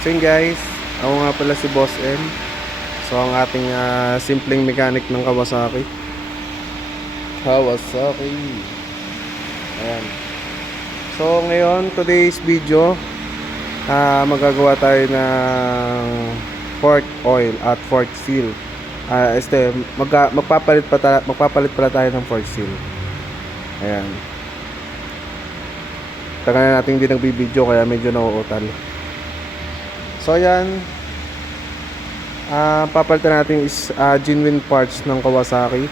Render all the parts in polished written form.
So yun guys, ako nga pala si Boss M. So ang ating simpleng mechanic ng Kawasaki. Ayan. So ngayon, today's video, magagawa tayo ng fork oil at fork seal. Magpapalit pala tayo ng fork seal. Ayan. Tagal na natin hindi nagbibideo kaya medyo nauutal. So ayan, papalitan natin is genuine parts ng Kawasaki.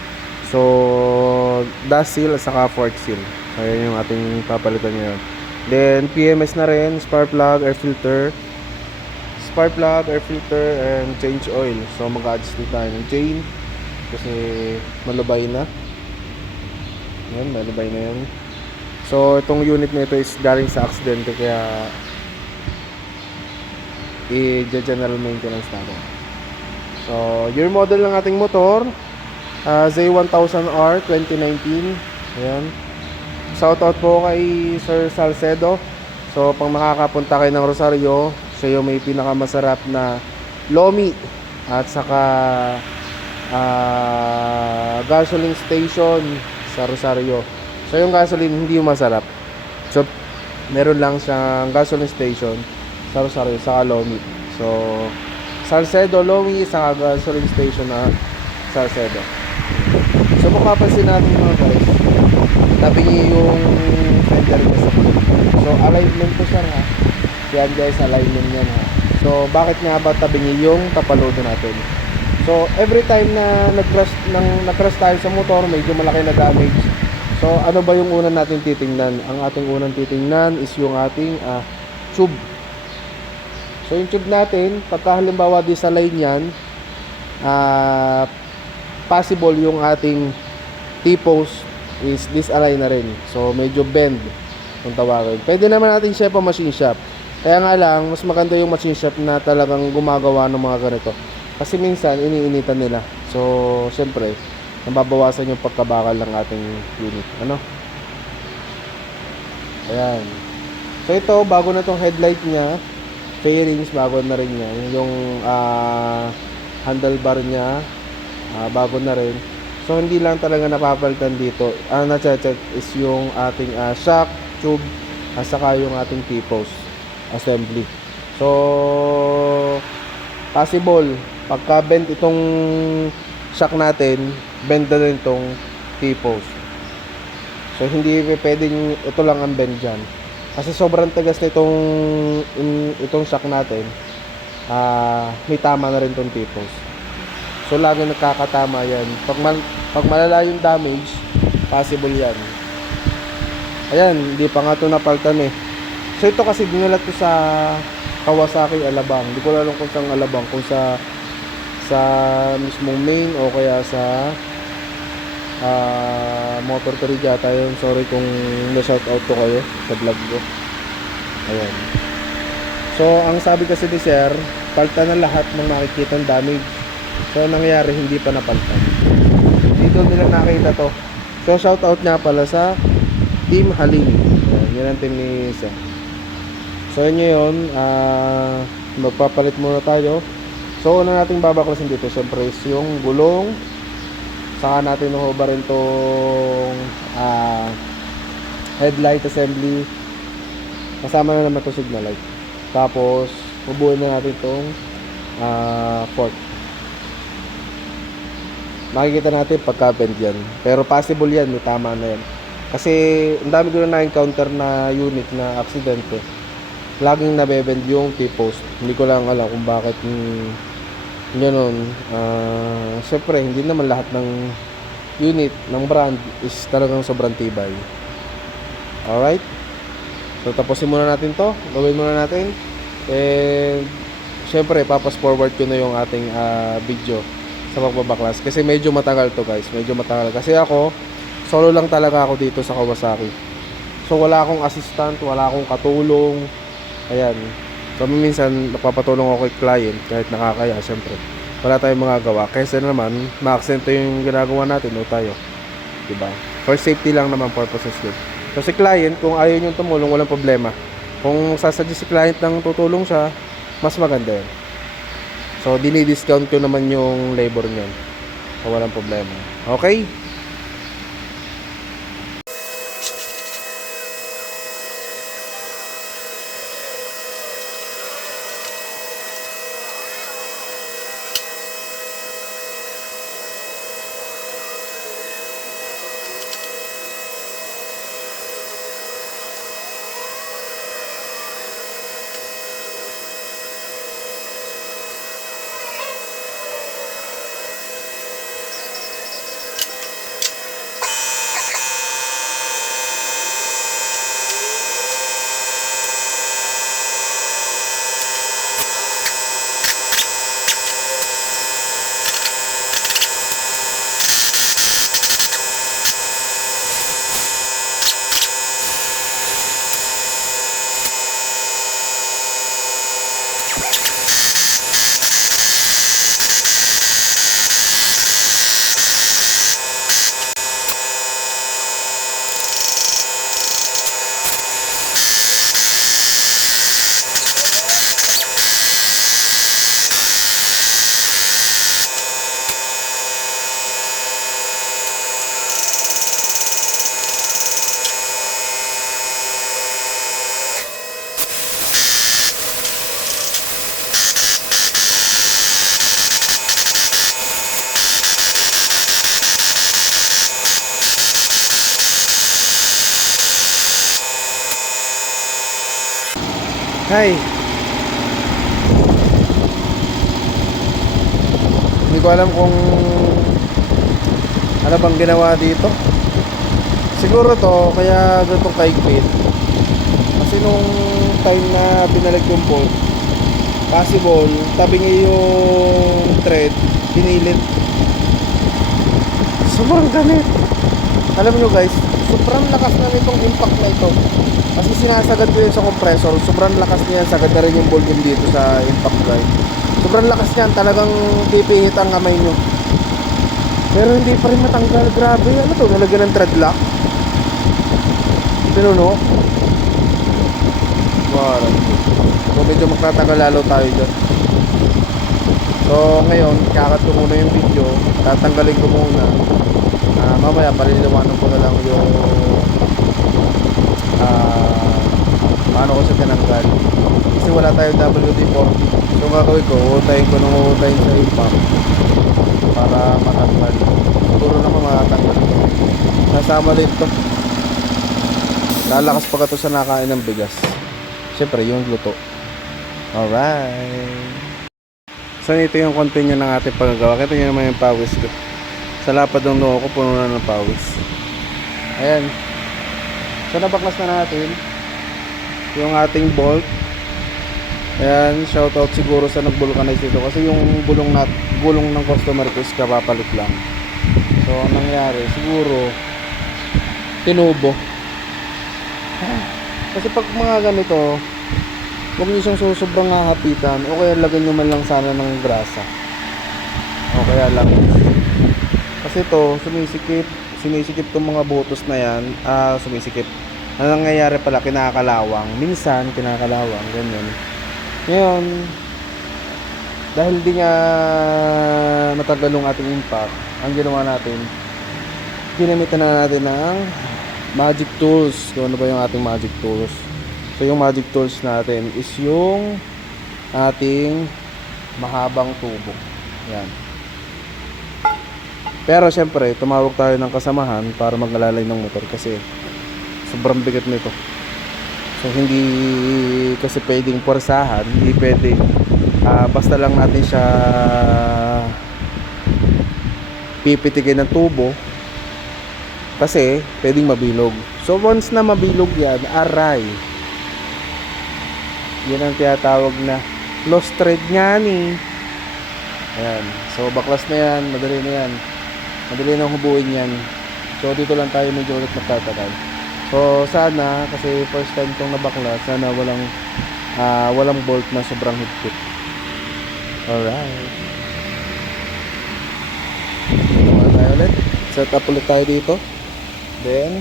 So dust seal at saka fork seal. Ayan yung ating papalitan ngayon. Then PMS na rin, spark plug, air filter, and change oil. So mag-adjust din tayo ng chain kasi malubay na. Ayan, malubay na yan. So itong unit na ito is galing sa aksidente kaya i-general maintenance natin. So, year model ng ating motor, Z1000R 2019. Ayan. Shoutout po kay Sir Salcedo. So, pang makakapunta kayo ng Rosario, siya yung may pinakamasarap na lomi at saka gasoline station sa Rosario. So, yung gasoline hindi yung masarap. So, meron lang siyang gasoline station sa Rosario, saka Lomi. So, Salcedo, Lomi, saka gasoline station na Salcedo. So, kung mapapansin natin mga guys, tabi niya yung fender niya sa pulit. So, alignment ko siya ha. Yan guys, alignment niya ha. So, bakit nga ba tabi niya yung tapalodo natin? So, every time na nag-crash tayo sa motor, medyo malaki na damage. So, ano ba yung unang natin titingnan? Ang ating unang titingnan is yung ating tube. So yung tube natin, pagka halimbawa di sa line yan, possible yung ating T-post is disalign na rin. So medyo bend kung tawagin. Pwede naman natin siya pa machine shop. Kaya nga lang, mas maganda yung machine shop na talagang gumagawa ng mga ganito. Kasi minsan, iniinitan nila. So syempre, nababawasan yung pagkabakal ng ating unit. Ano? Ayan. So ito, bago na tong headlight niya, fairings bago na rin niya, yung handlebar niya bago na rin. So hindi lang talaga napapalitan dito. Ang na-check is yung ating shock tube at saka yung ating T-post assembly. So possible pagka bend itong shock natin, bend na rin itong T-post. So hindi pwedeng ito lang ang bend dyan. Kasi sobrang tagas na itong shock natin, may tama na rin itong T-post. So lagi nagkakatama yan. Pag malala yung damage, possible yan. Ayan, hindi pa nga ito napaltan eh. So ito kasi dinala to sa Kawasaki Alabang. Hindi ko alam kung saan Alabang, kung sa mismong main o kaya sa Motor Trade yata yun. Sorry kung na-shoutout ko kayo sa vlog ko. Ayan. So ang sabi kasi ni sir, paltan na lahat ng makikitang damage. So nangyari hindi pa napaltan. Dito nila nakita to. So shoutout nga pala sa Team Haling. Ayan, yun ang team ni sir. So yun yun, magpapalit muna tayo. So una nating babaklasin dito syempre is yung gulong. Saka natin nahubarin tong headlight assembly. Kasama na naman itong signal light. Tapos hubuin na natin itong fork. Makikita natin pagka-bend yan. Pero possible yan, may tama na yan. Kasi ang dami ko na na-encounter na unit na aksidente. Laging nabebend yung T-post. Hindi ko lang alam kung bakit ganun. Syempre hindi naman lahat ng unit ng brand is talagang sobrang tibay. Alright, so tapusin muna natin to, gawin muna natin, and syempre papas forward ko na yung ating video sa pagbabaklas kasi medyo matagal to guys, medyo matagal kasi ako solo lang talaga ako dito sa Kawasaki. So wala akong assistant, wala akong katulong. Ayan. So minsan napapatulong ako kay client kahit nakakaya, syempre wala tayong magagawa kaysa naman ma-aksento yung ginagawa natin o tayo, diba? For safety lang naman purposes yun. So si client kung ayaw nyo tumulong, walang problema. Kung sasuggest si client ng tutulong siya, mas maganda yun. So, dinidiscount ko naman yung labor nyo. So, walang problema. Okay? Hi. Hindi ko alam kung ano bang ginawa dito. Siguro to kaya ganitong kaigpit. Kasi nung time na binalik yung bolt, possible tabi niya yung thread, pinilit. Sobrang ganit. Alam nyo guys, sobrang lakas na nitong impact na ito. Kasi sinasagad ko yun sa compressor. Sobrang lakas niyan. Sagad na rin yung volume dito sa impact drive. Sobrang lakas niyan. Talagang pipihit ang kamay nyo. Pero hindi pa rin matanggal. Grabe. Ano to? Nalagyan ng thread lock. Pinuno. Wow. So medyo magtatagal lalo tayo dyan. So ngayon, kakat ko muna yung video. Tatanggalin ko muna. Mamaya paliliwanan ko na lang yung paano ko siya tinanggal. Kasi wala tayong WD-40. So gagawin ko, uutayin ko nung uutayin sa impact para matanggal. Siguro naman matatanggal. Nasama din to. Lalakas pa ka to sa nakain ng bigas. Siyempre yung luto. Alright. So ito yung continue ng ating paggagawa. Kita nyo naman yung pawis ko. Sa lapad ng noo ko, puno na ng pawis. Ayan. So nabaklas na natin yung ating bolt. Ayan, shoutout siguro sa nag-vulcanize dito. Kasi yung gulong ng customer ko is kapapalit lang. So ang nangyari, siguro tinubo. Kasi pag mga ganito, huwag nyo siyang sobrang hahapitan. O kaya lagyan nyo man lang sana ng grasa. O kaya lang. Kasi ito, sinisikip tong mga butos na yan. Sumisikip. Ang nangyayari pala, kinakalawang. Minsan, kinakalawang. Ganyan. Ngayon, dahil di nga matagal yung ating impact, ang ginawa natin, ginamitan na natin ng magic tools. Kung ano ba yung ating magic tools? So, yung magic tools natin is yung ating mahabang tubo. Yan. Pero syempre, tumawag tayo ng kasamahan para mag-alalay ng motor kasi sobrang bigat nito. So hindi kasi pwedeng porsahan, hindi pwedeng basta lang natin siya pipitikin ng tubo kasi pwedeng mabilog. So once na mabilog yan, aray. Yan ang tinatawag na lost thread nga ni. Ayan. So baklas na yan, madali na yan. Madali nang hubuin yan. So dito lang tayo medyo ulit magtatagal. So sana, kasi first time itong nabaklas, sana walang bolt na sobrang higpit. Alright. Ito tayo ulit. Set up ulit tayo dito. Then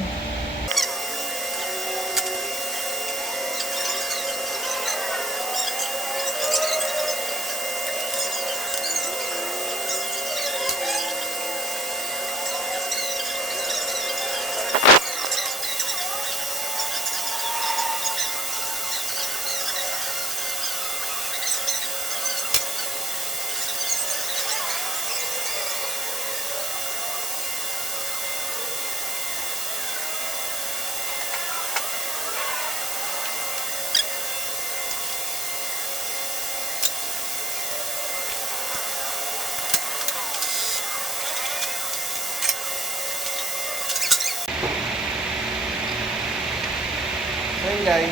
guys.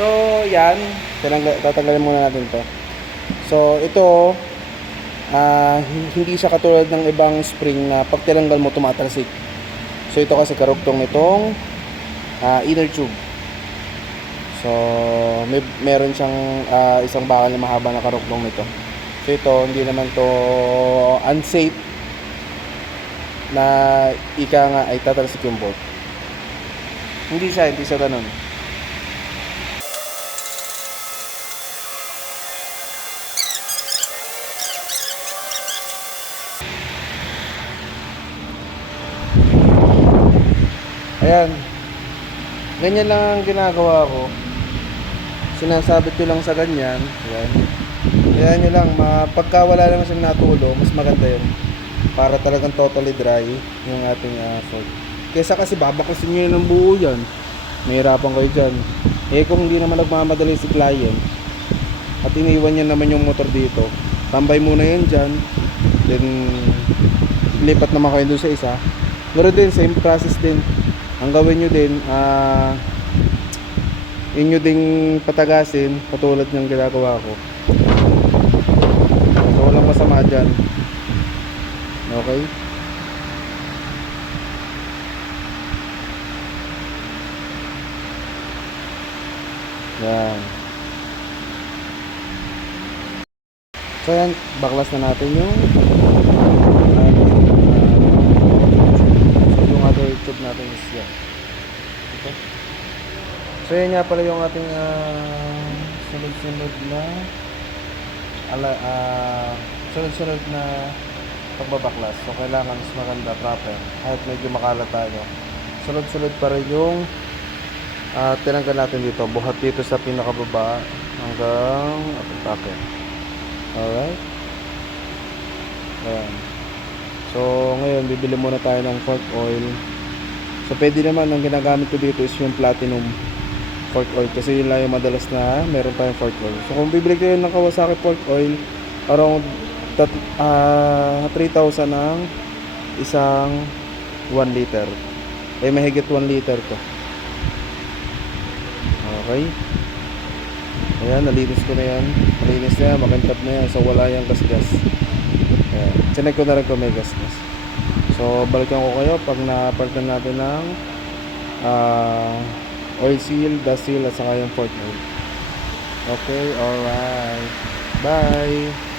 So, yan. Tatanggalin muna natin to. So, ito, hindi siya katulad ng ibang spring na pag tinanggal mo, tumatalsik. So, ito kasi karugtong nitong inner tube. So, meron siyang isang bakal na mahaba na karugtong nito. So, ito, hindi naman to unsafe na ika nga ay tatalsik yung bolt. Hindi siya ganun. Ayan. Ganyan lang ang ginagawa ko. Sinasabit ko lang sa ganyan. Ayan. Ayan nyo lang. Pagka wala naman siyang natulo, mas maganda yun. Para talagang totally dry yung ating fold. Kesa kasi babaklasin nyo yun ng buo yan. Mahirapan kayo dyan. Eh kung hindi naman nagmamadali si client at iniwan nyo naman yung motor dito, tambay muna yan dyan. Then lipat naman kayo dun sa isa. Pero din, same process din. Ang gawin nyo din, inyo ding patagasin katulad ng ginagawa ko. So walang masama dyan. Okay? Yan. So yan, baklas na natin yung yung other tube natin is yan. Okay. So yan nga pala yung ating sunod-sunod na sunod-sunod na pagbabaklas. So kailangan mas maganda, proper. Kahit medyo makalat tayo. Sunod-sunod pa rin yung tinanggal natin dito. Buhat dito sa pinakababa hanggang atake. Alright. Ayan. So ngayon bibili muna tayo ng fork oil. So pwede naman, ang ginagamit ko dito is yung platinum fork oil kasi yun lang yung madalas na meron tayong fork oil. So kung bibili kayo ng Kawasaki fork oil, around 3,000 ang isang 1 liter. Eh mahigit 1 liter to. Okay. Ayan, nalinis ko na yan. Nalinis na yan, makintab na yan. So wala yung gasgas. Ayan, chinek ko na rin kung may gasgas. So balikan ko kayo pag napalitan natin ng oil seal, dust seal at saka yung fork oil. Okay, alright. Bye!